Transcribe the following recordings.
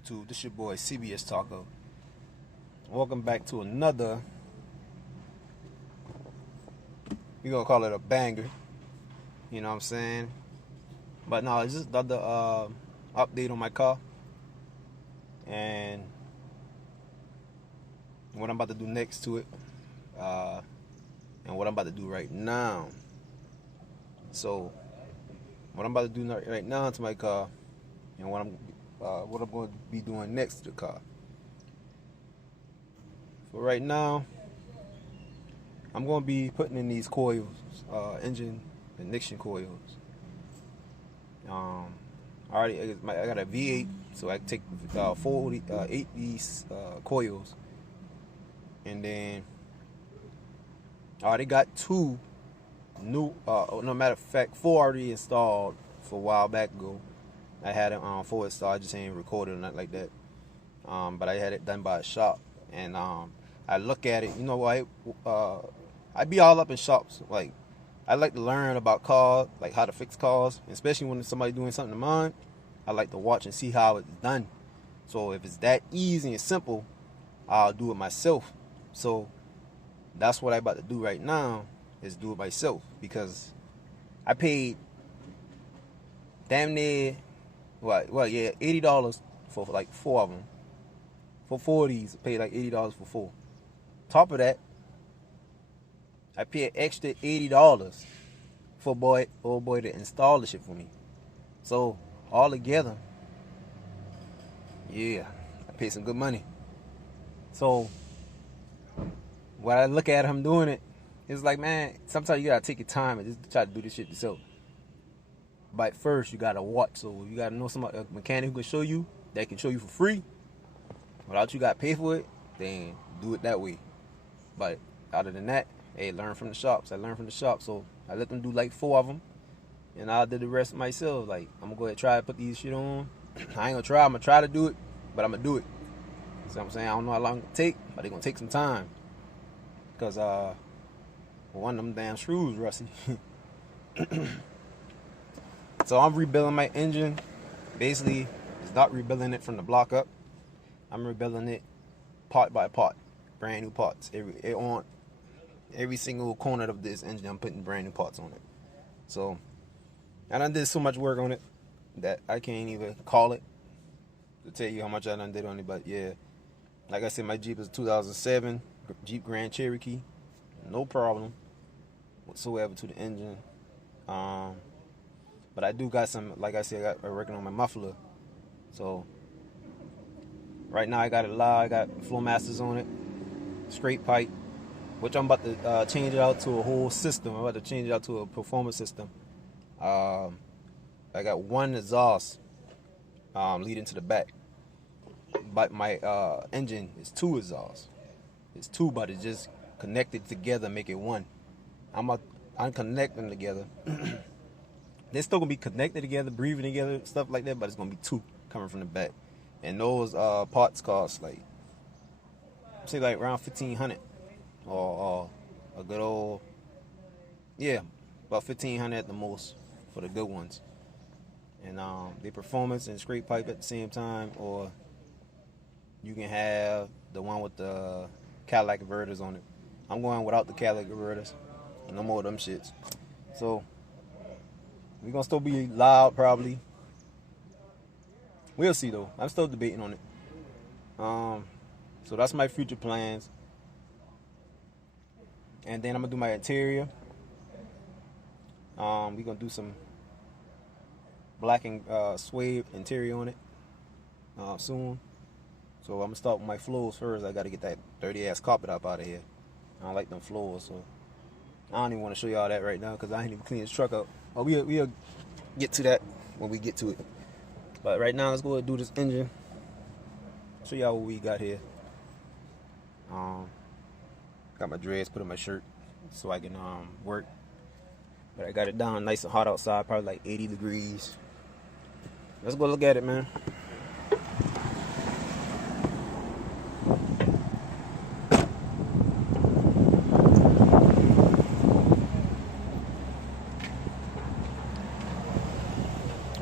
YouTube? This your boy CBS Taco. Welcome back to another, we're gonna call it a banger. You know what I'm saying? But no, it's just another update on my car. And what I'm about to do next to it. And what I'm about to do right now. So, what I'm about to do right now to my car, and what I'm going to be doing next to the car. For right now, I'm going to be putting in these coils, engine ignition coils. I got a V8, so I take 8 these coils, and then I already got two new. No matter of fact, 4 already installed for a while back ago. I had it for installed, I just ain't recorded or nothing like that. But I had it done by a shop, and I look at it. You know what? I be all up in shops. Like, I like to learn about cars, like how to fix cars, especially when somebody doing something to mine. I like to watch and see how it's done. So if it's that easy and simple, I'll do it myself. So that's what I'm about to do right now, is do it myself, because I paid damn near $80 for like 4 of them. For 4 of these, I paid like $80 for 4. Top of that, I paid extra $80 for old boy to install the shit for me. So all together, yeah, I paid some good money. So when I look at him doing it, it's like, man, sometimes you gotta take your time and just try to do this shit yourself. But first, you gotta watch. So you gotta know somebody, a mechanic who can show you, that can show you for free, without you gotta pay for it. Then do it that way. But other than that, hey, learn from the shops. I learned from the shop, so I let them do like 4 of them, and I did the rest myself. Like, I'm gonna go ahead and try to put these shit on. I ain't gonna try. I'm gonna try to do it, but I'm gonna do it. See what I'm saying? I don't know how long it take, but it's gonna take some time, because one of them damn screws rusty. So I'm rebuilding my engine. Basically, it's not rebuilding it from the block up. I'm rebuilding it part by part, brand new parts. Every single corner of this engine, I'm putting brand new parts on it. So, and I did so much work on it that I can't even call it to tell you how much I done did on it. But yeah, like I said, my Jeep is a 2007 Jeep Grand Cherokee. No problem whatsoever to the engine. But I do got some, like I said, I'm working on my muffler. So right now I got it live. I got Flowmasters on it, straight pipe, which I'm about to change it out to a whole system. I'm about to change it out to a performance system. I got one exhaust leading to the back, but my engine is 2 exhausts. It's 2, but it's just connected together, make it 1. I'm unconnect them together. They're still gonna be connected together, breathing together, stuff like that, but it's gonna be 2 coming from the back. And those parts cost like, say, like around $1,500, or a good old, yeah, about $1,500 at the most for the good ones. And the performance and straight pipe at the same time, or you can have the one with the Cadillac converters on it. I'm going without the Cadillac converters. No more of them shits. So we're gonna still be loud probably. We'll see though. I'm still debating on it. So that's my future plans. And then I'm gonna do my interior. We're gonna do some black and suede interior on it soon. So I'm gonna start with my floors first. I gotta get that dirty ass carpet up out of here. I don't like them floors, so I don't even want to show y'all that right now, because I ain't even clean this truck up. Oh, we'll get to that when we get to it. But right now, let's go ahead and do this engine. Show y'all what we got here. Got my dreads put on my shirt so I can work. But I got it down nice and hot outside, probably like 80 degrees. Let's go look at it, man.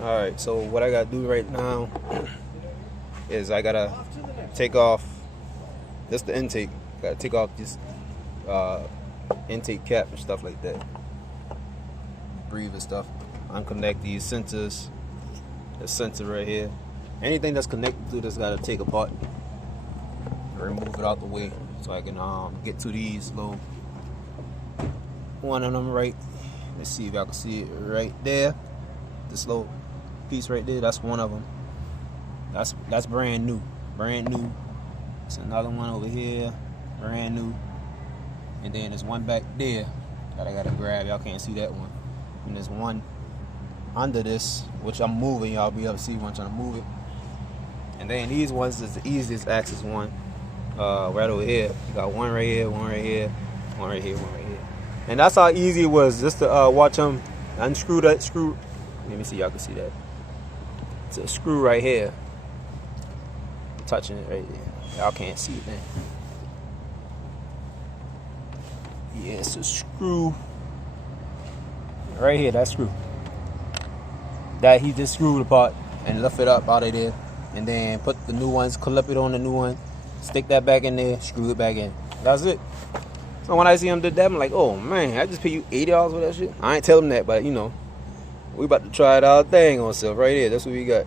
Alright, so what I gotta do right now is I gotta take off. This the intake. Gotta take off this intake cap and stuff like that. Breathe and stuff. Unconnect these sensors. The sensor right here. Anything that's connected to this gotta take apart. Remove it out the way so I can get to these little. One of them right. Let's see if y'all can see it right there. This little piece right there. That's one of them. That's brand new. Brand new. There's another one over here. Brand new. And then there's one back there that I gotta grab. Y'all can't see that one. And there's one under this, which I'm moving. Y'all be able to see once I move it. And then these ones is the easiest access one. Right over here. You got one right here, one right here, one right here, one right here. And that's how easy it was just to watch them unscrew that screw. Let me see, y'all can see that. It's a screw right here. I'm touching it right there. Y'all can't see it then. Yeah, it's a screw. Right here, that screw. That he just screwed apart and lift it up out of there. And then put the new ones, clip it on the new one. Stick that back in there, screw it back in. That's it. So when I see him did that, I'm like, oh man, I just pay you $80 for that shit. I ain't tell him that, but you know, we about to try it out thing on stuff right here. That's what we got.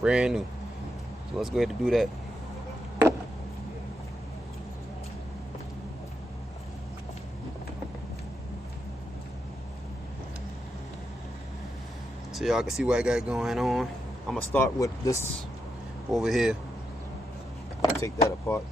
Brand new. So let's go ahead and do that. So y'all can see what I got going on. I'm gonna start with this over here. Take that apart.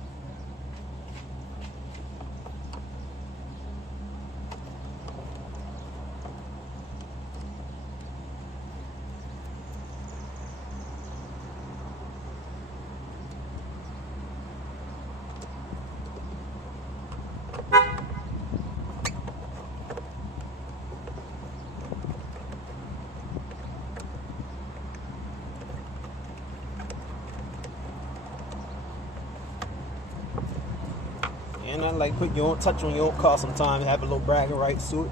And I like put your own touch on your own car sometimes, have a little bragging rights to it.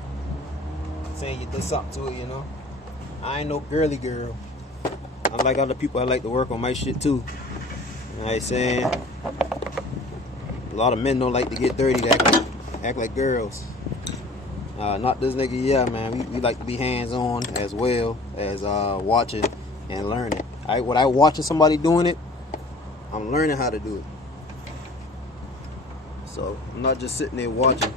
Saying you did something to it, you know. I ain't no girly girl. Unlike other people, I like to work on my shit too. You know what I'm saying? A lot of men don't like to get dirty, to act like girls. Not this nigga, yeah, man. We like to be hands-on as well as watching and learning. When I watching somebody doing it, I'm learning how to do it. So I'm not just sitting there watching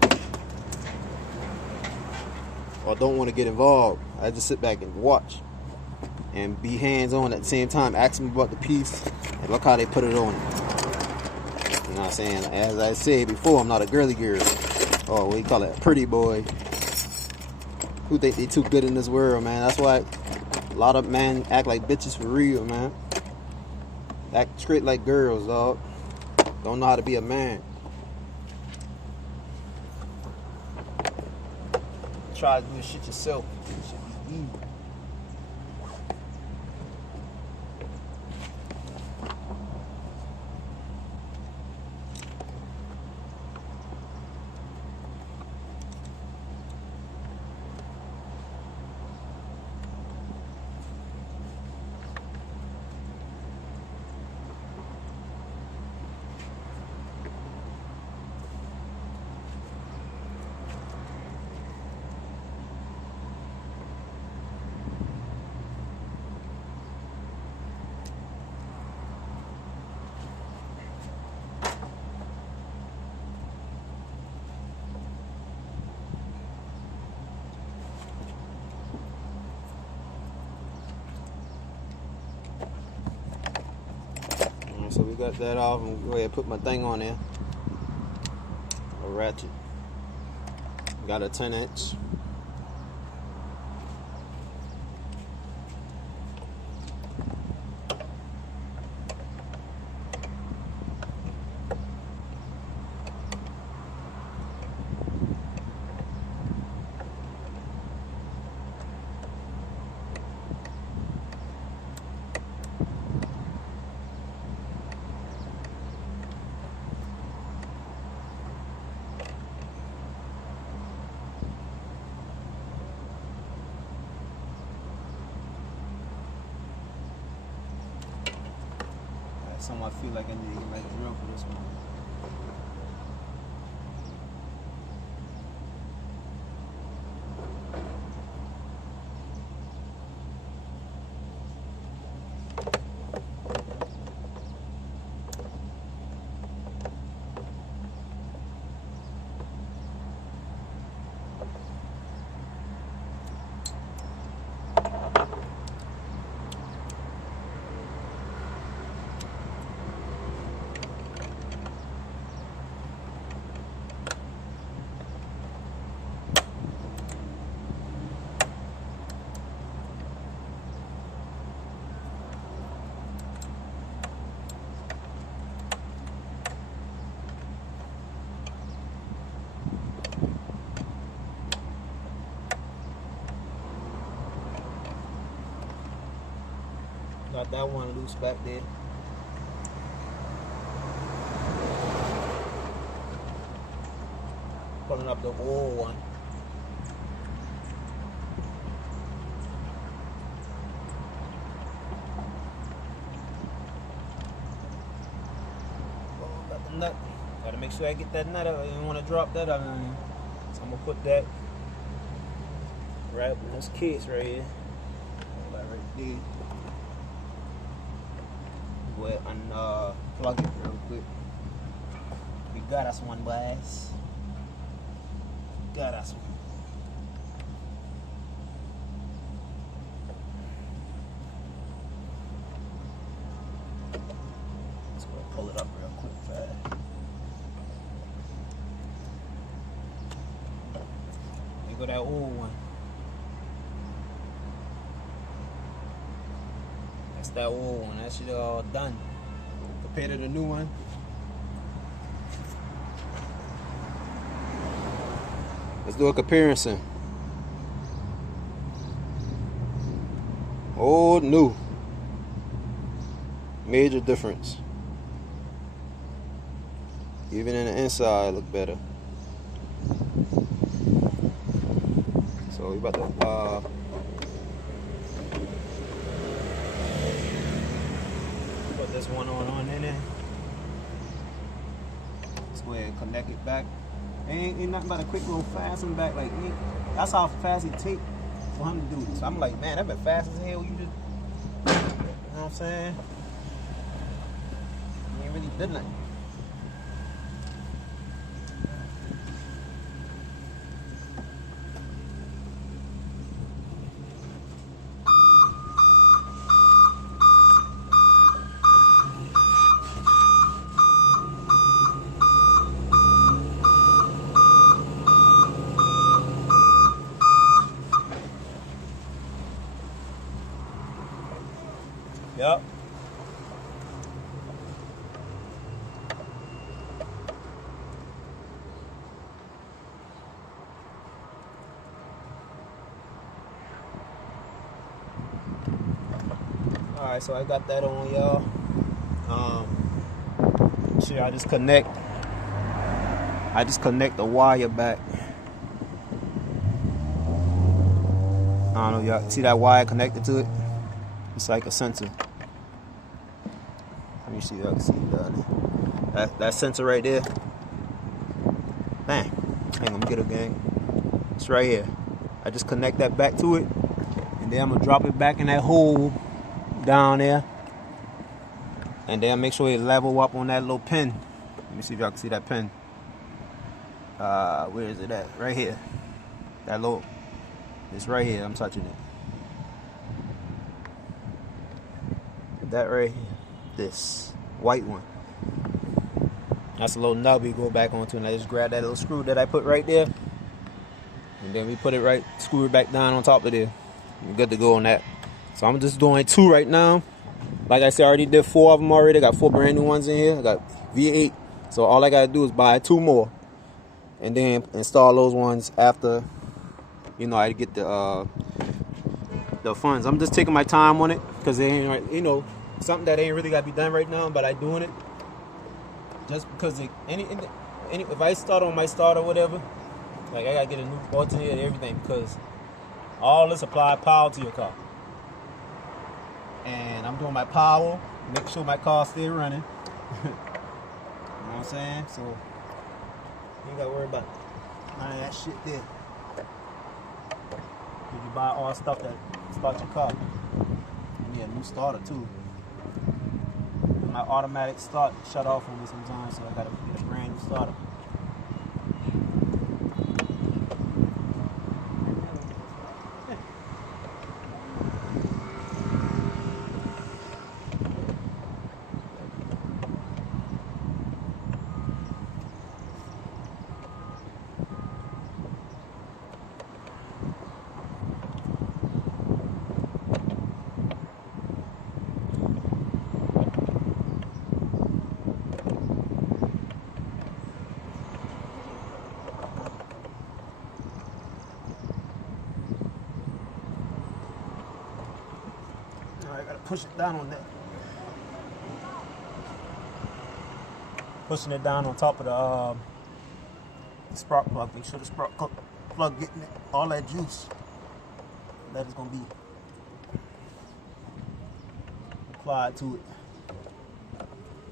or don't want to get involved. I just sit back and watch and be hands-on at the same time. Ask them about the piece and look how they put it on. You know what I'm saying? As I said before, I'm not a girly girl. Or what do you call it? A pretty boy. Who think they too good in this world, man? That's why a lot of men act like bitches for real, man. Act straight like girls, dog. Don't know how to be a man. Try to do this shit yourself. It should be easy. So we got that off, and go ahead and put my thing on there. A ratchet. Got a 10-inch. something I feel like I need to get my drill for this one. Got that one loose back there. Pulling up the old one. Oh, got the nut. Gotta make sure I get that nut out. I didn't want to drop that out on here. So I'm gonna put that right up in this case right here. Right there. Go ahead and plug it real quick. We got us one, boys. Got us one. Let's go pull it up real quick, fast. There go that old one. That's that old one. That shit all done. Compared to the new one. Let's do a comparison. Old, new. Major difference. Even in the inside, look better. So we about to put this one on in there. Let's go ahead and connect it back. Ain't nothing but a quick little fasten back. Like, that's how fast it take for him to do this. I'm like, man, that been fast as hell. You just, you know what I'm saying? You ain't really did nothing. Yep. Alright, so I got that on, y'all. Sure, I just connect the wire back. I don't know, y'all see that wire connected to it? It's like a sensor. Let me see if y'all can see that sensor right there. Bang. Hang on, let me get it, gang. It's right here. I just connect that back to it, and then I'm gonna drop it back in that hole down there, and then make sure it level up on that little pin. Let me see if y'all can see that pin. Where is it at? Right here. That little. It's right here. I'm touching it. That right here. This white one. That's a little nub we go back onto, and I just grab that little screw that I put right there, and then we put it right, screw it back down on top of there. We're good to go on that. So I'm just doing 2 right now. Like I said, I already did 4 of them already. I got 4 brand new ones in here. I got V8. So all I gotta do is buy 2 more, and then install those ones after, you know, I get the funds. I'm just taking my time on it because they ain't, you know, something that ain't really gotta be done right now, but I doing it just because if I start on my start or whatever, like I gotta get a new alternator and everything, because all this apply power to your car. And I'm doing my power, make sure my car's still running. You know what I'm saying? So you ain't gotta worry about none of that shit there. If you buy all stuff that starts your car, you need a new starter too. My automatic start shut off on me sometimes, so I gotta get a brand new starter. I gotta push it down on that. Pushing it down on top of the spark plug. Make sure the spark plug getting all that juice that is gonna be applied to it.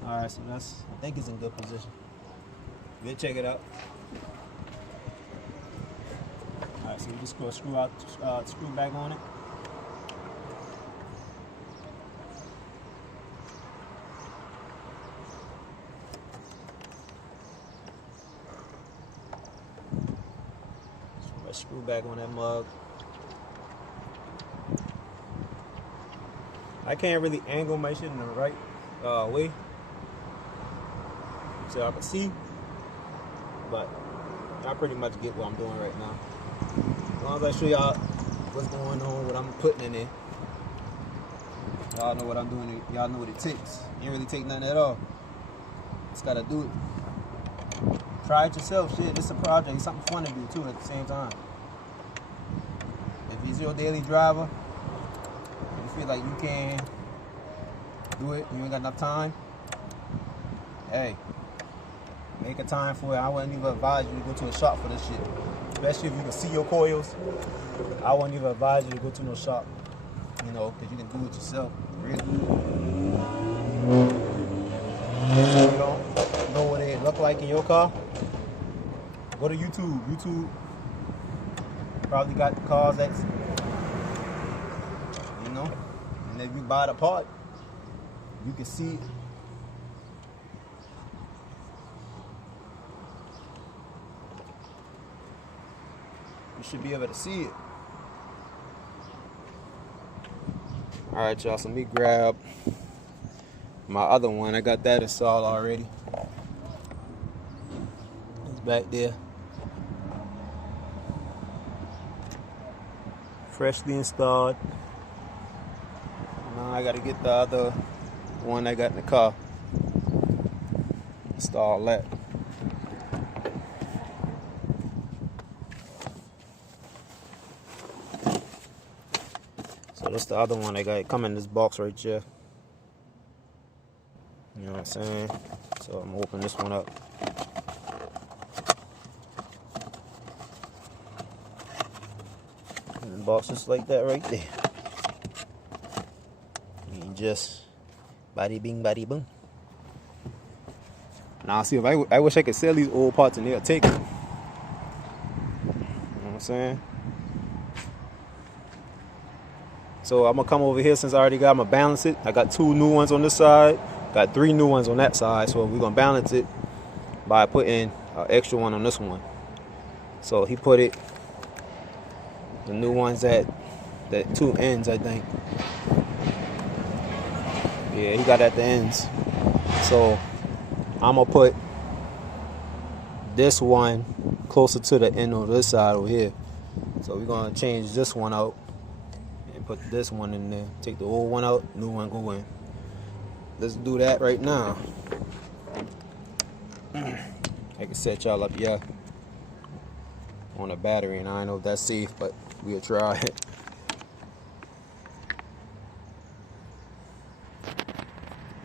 All right, so I think it's in good position. We'll check it out. All right, so we just go screw back on it. Screw back on that mug. I can't really angle my shit in the right way so I can see, but I pretty much get what I'm doing right now. As long as I show y'all what's going on, what I'm putting in there, y'all know what I'm doing. Y'all know what it takes. You ain't really take nothing at all. Just gotta do it. Try it yourself. Shit, it's a project. It's something fun to do too at the same time. If it's your daily driver, you feel like you can do it, you ain't got enough time, hey, make a time for it. I wouldn't even advise you to go to a shop for this shit. Especially if you can see your coils. I wouldn't even advise you to go to no shop, you know, because you can do it yourself. Really. If you don't know what it look like in your car, go to YouTube. YouTube probably got cars that's, you know, and if you buy the part, you can see it. You should be able to see it. All right, y'all, so let me grab my other one. I got that installed already. It's back there. Freshly installed. Now I gotta get the other one I got in the car. Install that. So that's the other one I got. It come in this box right here. You know what I'm saying? So I'm gonna open this one up. And the box just like that right there. And just body bing, body boom. Now see, if I wish I could sell these old parts and they'll take them. You know what I'm saying? So I'm gonna come over here since I already got. I'm gonna balance it. I got 2 new ones on this side, got 3 new ones on that side. So we're gonna balance it by putting an extra one on this one. So he put it, the new ones at the 2 ends, I think. Yeah, he got at the ends. So I'm gonna put this one closer to the end on this side over here. So we're gonna change this one out and put this one in there. Take the old one out, new one go in. Let's do that right now. I can set y'all up, yeah, on a battery, and I don't know if that's safe, but we'll try it.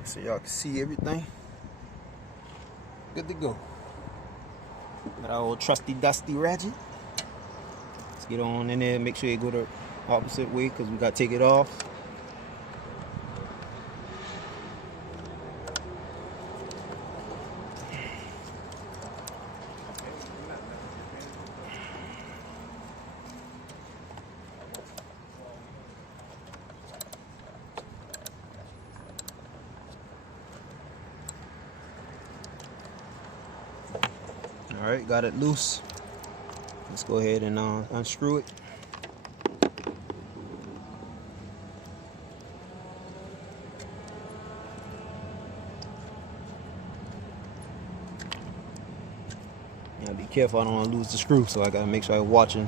So y'all can see everything. Good to go. Got our old trusty dusty ratchet. Let's get on in there, make sure you go the opposite way because we got to take it off. Alright, got it loose. Let's go ahead and unscrew it. Now be careful, I don't want to lose the screw, so I gotta make sure I'm watching.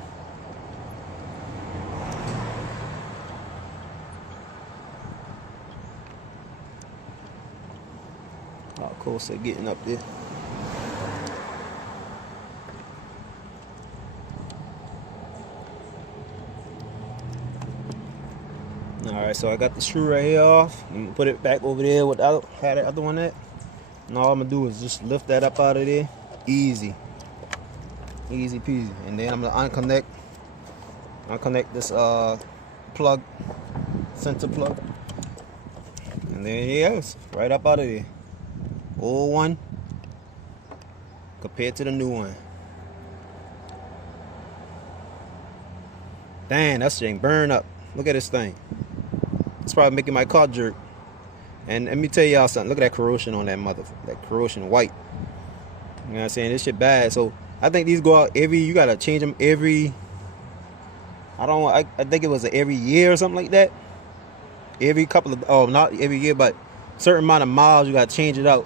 How close they're getting up there. Alright, so I got the screw right here off. I'm gonna put it back over there with the other one at. And all I'm gonna do is just lift that up out of there. Easy. Easy peasy. And then I'm gonna unconnect this plug, center plug. And there it is, right up out of there. Old one compared to the new one. Dang, that thing burned up. Look at this thing. It's probably making my car jerk. And let me tell y'all something. Look at that corrosion on that motherfucker. That corrosion white. You know what I'm saying? This shit bad. So I think these go out you gotta change them every, I think it was every year or something like that. Every couple of, not every year, but certain amount of miles you gotta change it out.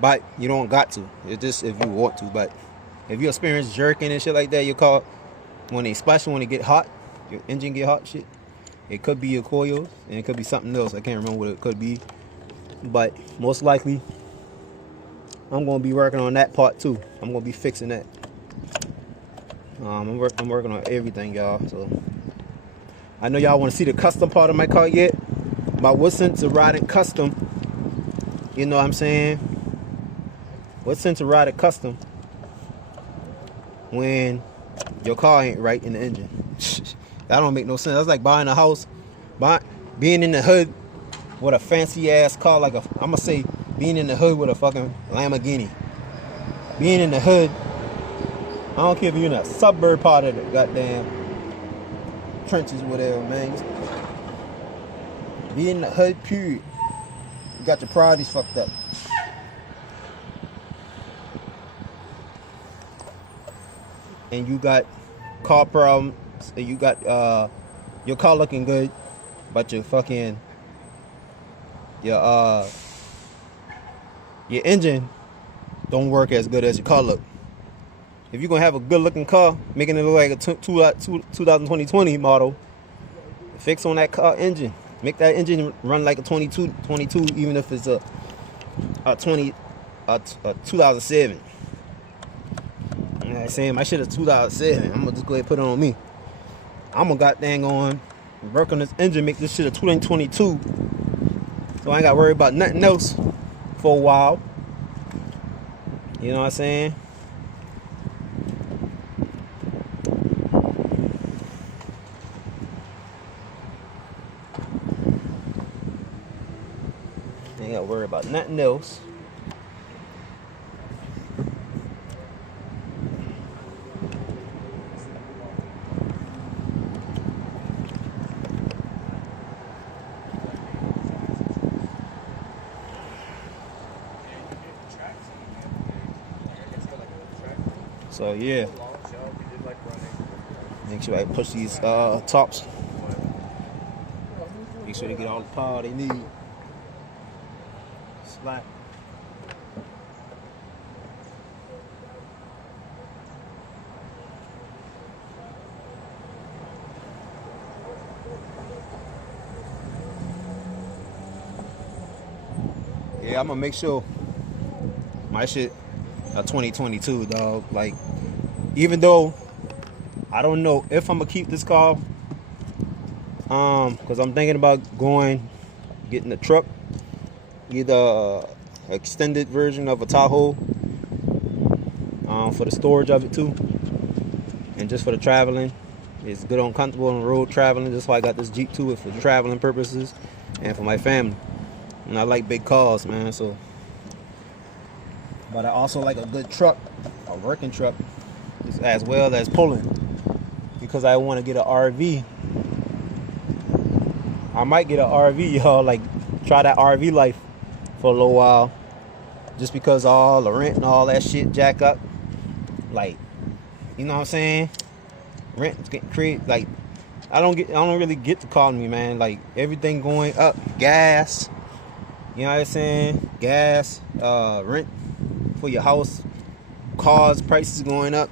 But you don't got to. It's just if you want to. But if you experience jerking and shit like that, your car, especially when it get hot, your engine get hot shit, it could be your coils and it could be something else. I can't remember what it could be. But most likely, I'm gonna be working on that part too. I'm gonna be fixing that. I'm working on everything, y'all. So I know y'all want to see the custom part of my car yet. But what's into riding custom? You know what I'm saying? What's into riding custom when your car ain't right in the engine? That don't make no sense. That's like buying a house, being in the hood with a fancy ass car, like I'm gonna say being in the hood with a fucking Lamborghini. Being in the hood, I don't care if you're in a suburb part of the goddamn trenches or whatever, man. Be in the hood, period. You got your priorities fucked up. And you got car problems. You got your car looking good, but your engine don't work as good as your car look. If you're gonna have a good looking car, making it look like a 2020 model, fix on that car engine. Make that engine run like a 22, even if it's a 2007. You know what I'm saying? My shit is 2007. I'm gonna just go ahead and put it on me. I'm gonna goddamn on work on this engine, make this shit a 2022. So I ain't gotta worry about nothing else for a while. You know what I'm saying? Ain't gotta worry about nothing else. So yeah, make sure I push these tops. Make sure they get all the power they need. Slack. Yeah, I'm gonna make sure my shit a 2022, dog. Like, even though I don't know if I'm gonna keep this car, because I'm thinking about getting a truck, either extended version of a Tahoe, for the storage of it too, and just for the traveling. It's good on comfortable on the road traveling. Just why I got this Jeep too, for traveling purposes and for my family. And I like big cars, man. So. But I also like a good truck, a working truck, as well as pulling, because I want to get an RV. I might get an RV, y'all, like try that RV life for a little while, just because all the rent and all that shit jack up. Like, you know what I'm saying? Rent getting created. Like, I don't really get the economy, man. Like, everything going up. Gas. You know what I'm saying? Gas. Rent for your house. Cars prices going up.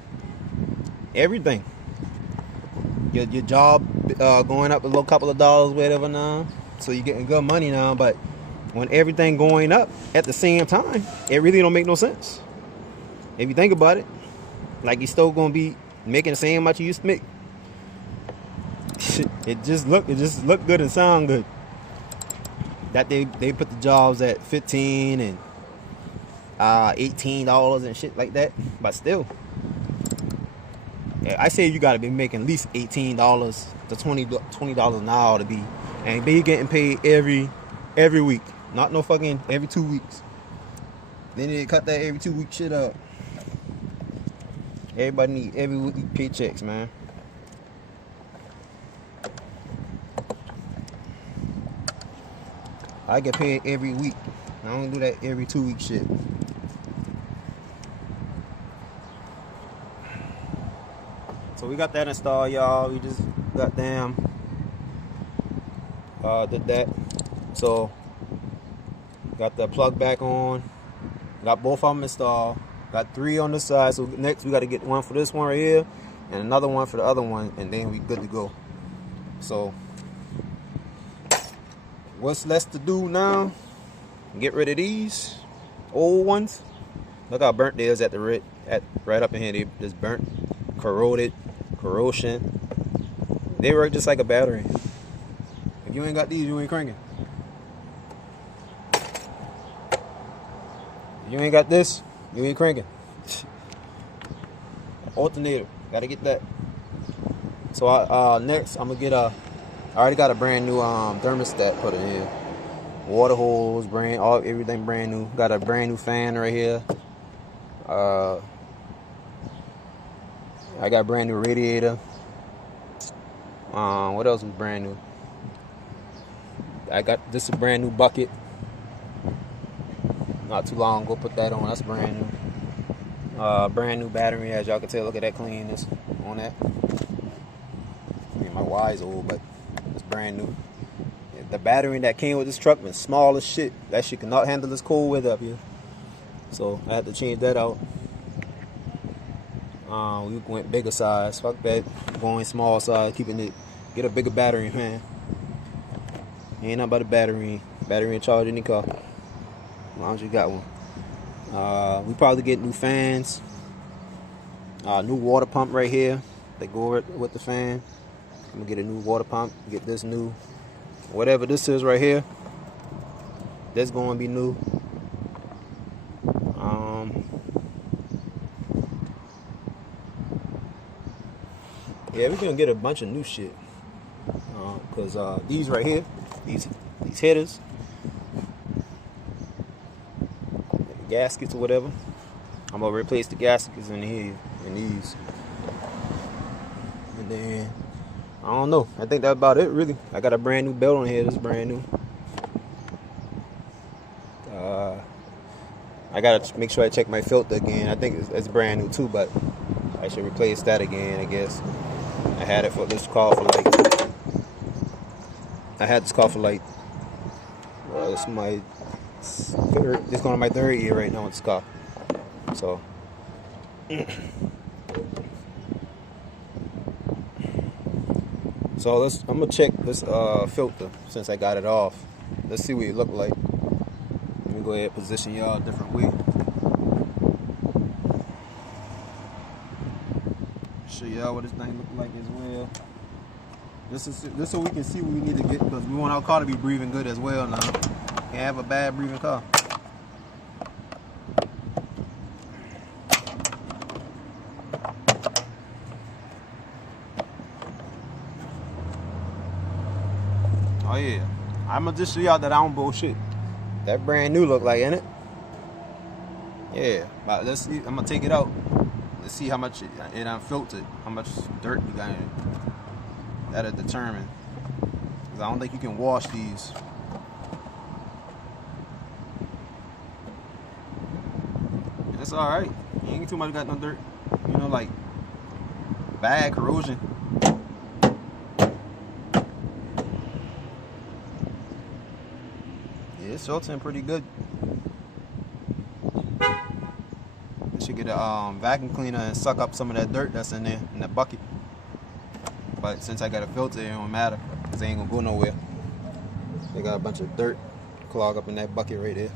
Everything. Your job going up a little couple of dollars, whatever now. So you're getting good money now, but when everything going up at the same time, it really don't make no sense. If you think about it, like you're still gonna be making the same amount you used to make. It just look good and sound good. That they put the jobs at $15 and $18 and shit like that, but still. I say you gotta be making at least $18 to $20 an hour to be, and be getting paid every week, not no fucking every 2 weeks. They need to cut that every 2 week shit up. Everybody need every week paychecks, man. I get paid every week. I don't do that every 2 week shit. So we got that installed, y'all. We just goddamn did that. So got the plug back on. Got both of them installed. Got 3 on the side. So next we got to get one for this one right here, and another one for the other one, and then we good to go. So what's left to do now? Get rid of these old ones. Look how burnt they is at the right up in here. They just burnt, corrosion. They work just like a battery. If you ain't got these, you ain't cranking. If you ain't got this, you ain't cranking. Alternator, gotta get that. So next I'm gonna get I already got a brand new thermostat put in here. Water hose, everything brand new. Got a brand new fan right here. I got a brand new radiator. What else is brand new? I got this a brand new bucket. Not too long ago, put that on. That's brand new. Brand new battery, as y'all can tell. Look at that cleanness on that. I mean, my wire's old, but it's brand new. The battery that came with this truck was small as shit. That shit cannot handle this cold weather up here. So I had to change that out. We went bigger size. Fuck that. Going small size, get a bigger battery, man. Ain't nothing but a battery. Battery in charge in the car. As long as you got one. We probably get new fans. New water pump right here. They go with the fan. I'm gonna get a new water pump. Get this new. Whatever this is right here. That's gonna be new. Yeah, we're gonna get a bunch of new shit. Cause these right here, these headers, gaskets or whatever, I'm gonna replace the gaskets in here and these. And then I don't know. I think that's about it, really. I got a brand new belt on here. This is brand new. I gotta make sure I check my filter again. I think it's brand new too, but I should replace that again, I guess. I had this car for like. This is my third. This going on my 3rd year right now with this car. So. So I'm gonna check this filter since I got it off. Let's see what it look like. Let me go ahead and position y'all a different way. Show y'all what this thing look like as well. This is so we can see what we need to get, because we want our car to be breathing good as well now. Can't have a bad breathing car. Oh yeah, I'm gonna just show y'all that I don't bullshit. That brand new look like, ain't it? Yeah, but let's see. I'm gonna take it out. Let's see how much it unfiltered, how much dirt you got in it. That'll determine. Cause I don't think you can wash these. It's all right. You ain't too much got no dirt. you know, like bad corrosion. Yeah, it's filtering pretty good. I should get a vacuum cleaner and suck up some of that dirt that's in there in the bucket. But since I got a filter, it don't matter because it ain't gonna go nowhere. They got a bunch of dirt clog up in that bucket right there.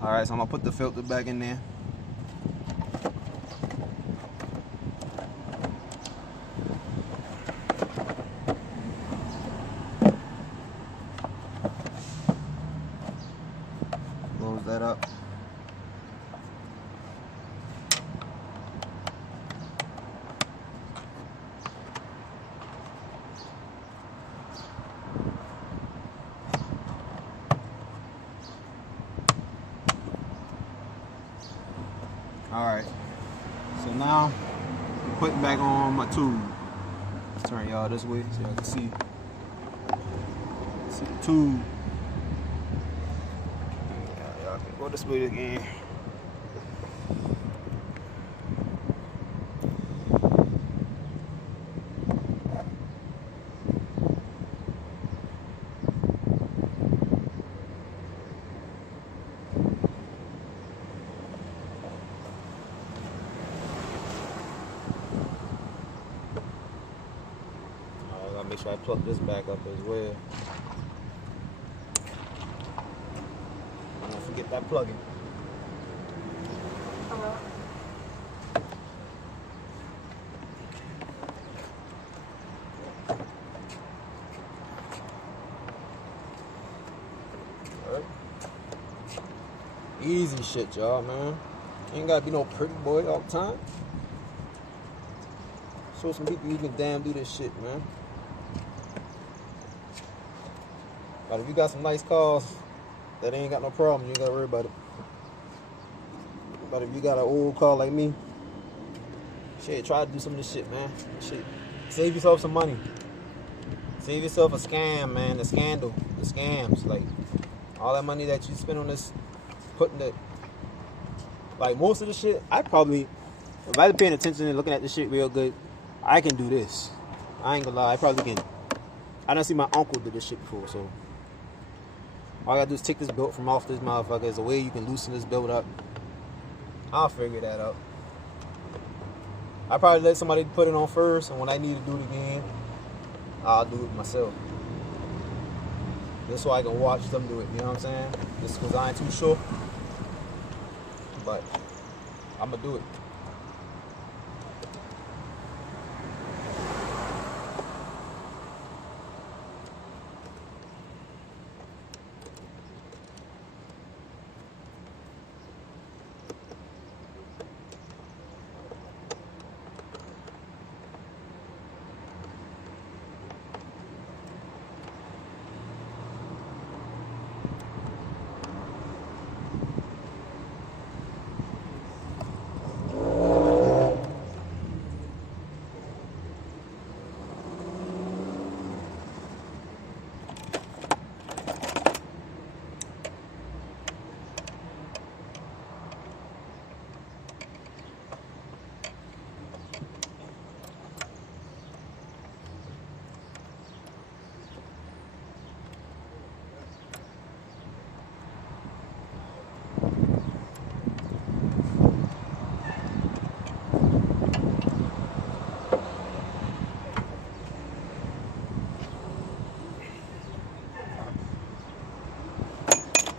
Alright, so I'm gonna put the filter back in there. Close that up. Alright, so now I'm putting back on my tube. Let's turn y'all this way so y'all can see the tube. Y'all can go this way again. Make sure I plug this back up as well. Don't forget that plug-in. Alright. Easy shit, y'all, man. Ain't gotta be no pretty boy all the time. Show some people you can damn do this shit, man. But if you got some nice cars that ain't got no problem, you ain't gotta worry about it. But if you got an old car like me, shit, try to do some of this shit, man. Shit, save yourself some money. Save yourself a scam, man. The scandal, the scams, like all that money that you spend on this, putting the, like most of the shit. I probably, if I was paying attention and looking at this shit real good, I can do this. I ain't gonna lie, I probably can. I done see my uncle do this shit before, so. All I gotta do is take this belt from off this motherfucker. There's a way you can loosen this belt up. I'll figure that out. I probably let somebody put it on first, and when I need to do it again, I'll do it myself. Just so I can watch them do it, you know what I'm saying? Just because I ain't too sure. But I'm gonna do it.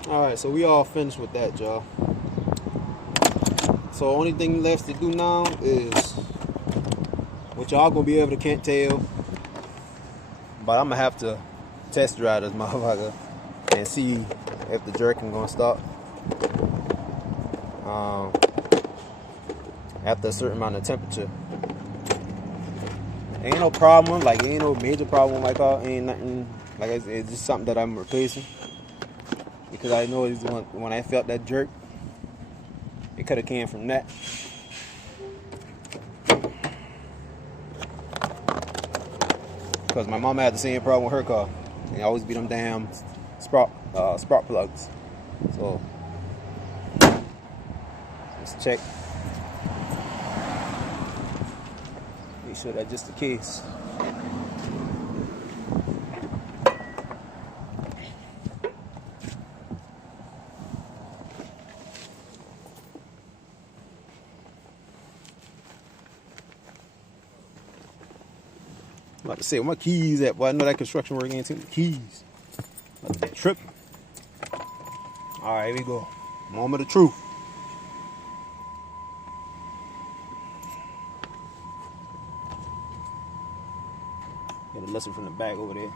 Alright, so we all finished with that, y'all. So only thing left to do now is, which y'all gonna be able to can't tell, but I'm gonna have to test drive this motherfucker and see if the jerking gonna stop. After a certain amount of temperature. Ain't no problem, like ain't no major problem like that. Ain't nothing, like it's just something that I'm replacing. Because I know when I felt that jerk, it could have came from that. Because my mama had the same problem with her car. It always be them damn spark plugs. So check. Make sure that's just the case. I'm about to say, where my keys at? Boy, I know that construction work ain't too many keys. About to trip. All right, here we go. Moment of truth. Got a lesson from the back over there.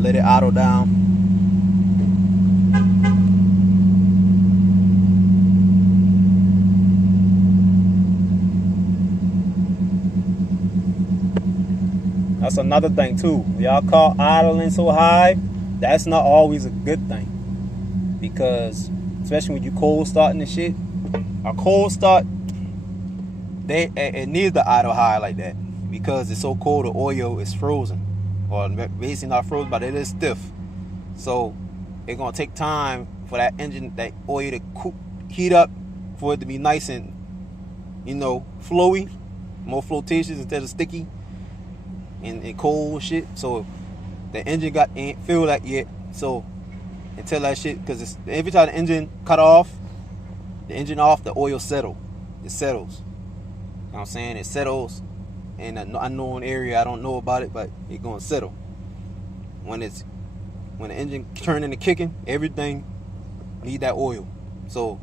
Let it idle down. That's another thing too. Y'all call idling so high, that's not always a good thing. Because especially when you cold starting and shit, a cold start, it needs to idle high like that. Because it's so cold, the oil is frozen. Or basically not frozen, but it is stiff. So it's gonna take time for that engine, that oil to heat up, for it to be nice and, flowy, more flotations instead of sticky and cold shit. So the engine ain't feel that yet. So until that shit, because every time the engine cut off, the oil settles. It settles. You know what I'm saying? It settles in an unknown area. I don't know about it, but it's gonna settle. When the engine turning and kicking, everything need that oil. So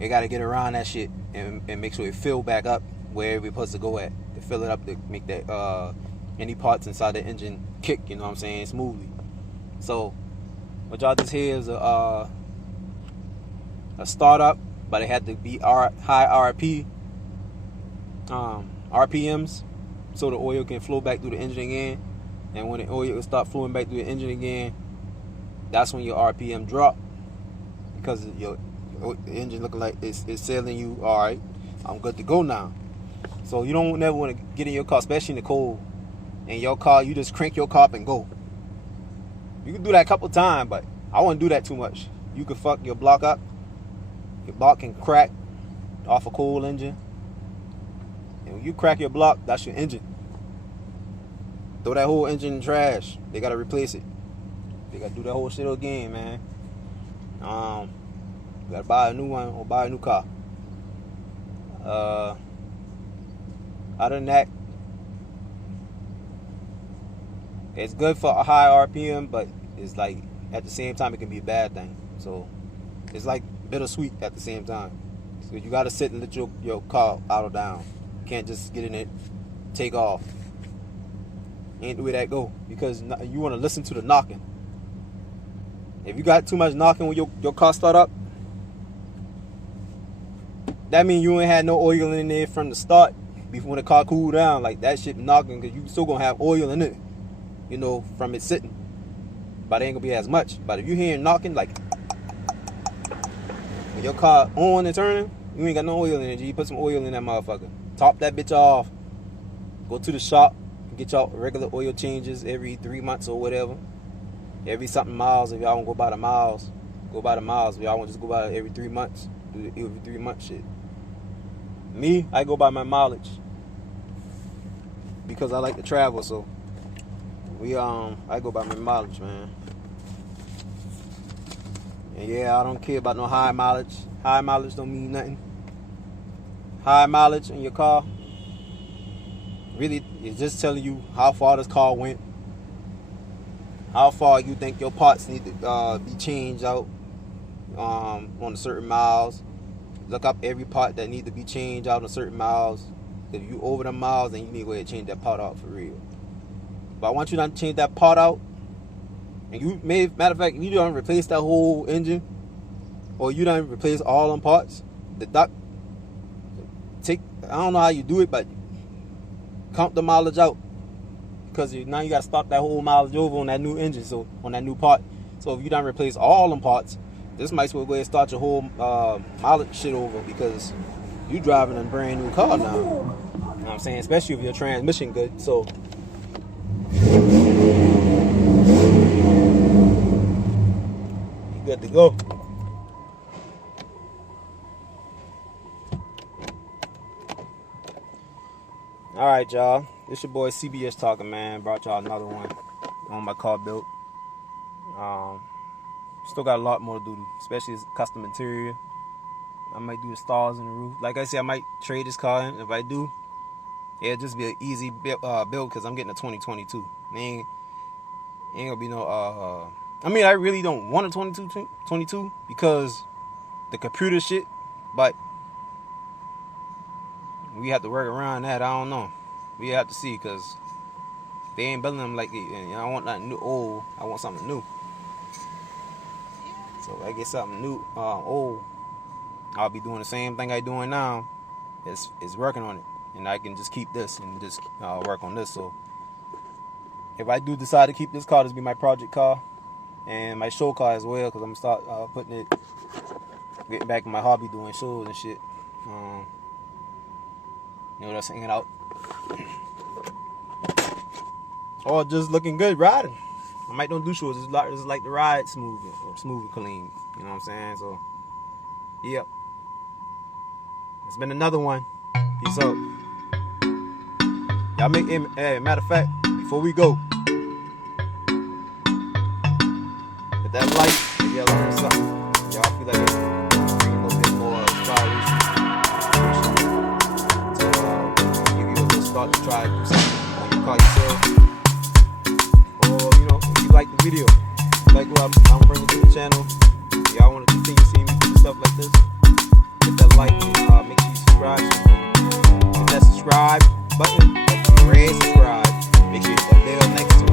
you gotta get around that shit and make sure it fill back up where it's supposed to go at. To fill it up to make that any parts inside the engine kick, you know what I'm saying, smoothly. So what y'all just hear is a startup, but it had to be high RPMs, so the oil can flow back through the engine again. And when the oil start flowing back through the engine again, that's when your RPM drop, because the engine looking like it's telling you, all right, I'm good to go now. So you don't never want to get in your car, especially in the cold, and your car, you just crank your car up and go. You can do that a couple times, but I wouldn't do that too much. You can fuck your block up. Your block can crack off a cold engine. And when you crack your block, that's your engine. Throw that whole engine in trash. They gotta replace it. They gotta do that whole shit again, man. You gotta buy a new one or buy a new car. Other than that, it's good for a high RPM, but it's like at the same time it can be a bad thing. So it's like bittersweet at the same time. So you gotta sit and let your car idle down. You can't just get in it, take off. Ain't the way that go, because you want to listen to the knocking. If you got too much knocking when your car start up, that means you ain't had no oil in there from the start before the car cool down. Like that shit knocking, because you still gonna have oil in it, from it sitting, but it ain't gonna be as much. But if you hearing knocking, like when your car on and turning, you ain't got no oil in it. You put some oil in that motherfucker, top that bitch off, go to the shop, get y'all regular oil changes every 3 months or whatever. Every something miles. If y'all want to go by the miles, go by the miles. If y'all want to just go by it every 3 months, do the every 3 month shit. Me, I go by my mileage because I like to travel. So I go by my mileage, man. And yeah, I don't care about no high mileage. High mileage don't mean nothing. High mileage in your car, really, it's just telling you how far this car went, how far you think your parts need to be changed out on a certain miles. Look up every part that need to be changed out on certain miles. If you over the miles, then you need to go ahead and change that part out for real. But I want you not to change that part out, and matter of fact, you don't replace that whole engine, or you don't replace all them parts, the duct, I don't know how you do it, but count the mileage out, because now you got to start that whole mileage over on that new engine, so on that new part. So if you don't replace all them parts, this might as well go ahead and start your whole mileage shit over, because you driving a brand new car now. You know what I'm saying? Especially if your transmission good. So you good to go. All right, y'all. It's your boy CBS talking, man. Brought y'all another one on my car built. Still got a lot more to do, especially as custom interior. I might do the stars in the roof. Like I said, I might trade this car in. If I do, it'll just be an easy build because I'm getting a 2022. Ain't gonna be no. I mean, I really don't want a 22 because the computer shit, but we have to work around that. I don't know. We have to see because they ain't building them like it. I don't want nothing new, old. I want something new. So if I get something new, old, I'll be doing the same thing I doing now. Is working on it, and I can just keep this and just work on this. So if I do decide to keep this car, this be my project car and my show car as well, because I'm gonna start getting back in my hobby, doing shows and shit. Just hanging out or just looking good riding. I might don't do shows. Just like the ride smooth and clean. You know what I'm saying? So, yep. It's been another one. Peace out. Y'all hey, matter of fact, before we go, hit that like if y'all learn something. Y'all feel like it's a little bit more inspiration to give you a little start to try to do something on your car yourself. Or, if you like the video, like what I'm bringing to the channel, y'all want to continue seeing me do stuff like this, hit that like and make sure you subscribe. Hit that subscribe button, that red subscribe. Make sure you hit that bell next to it.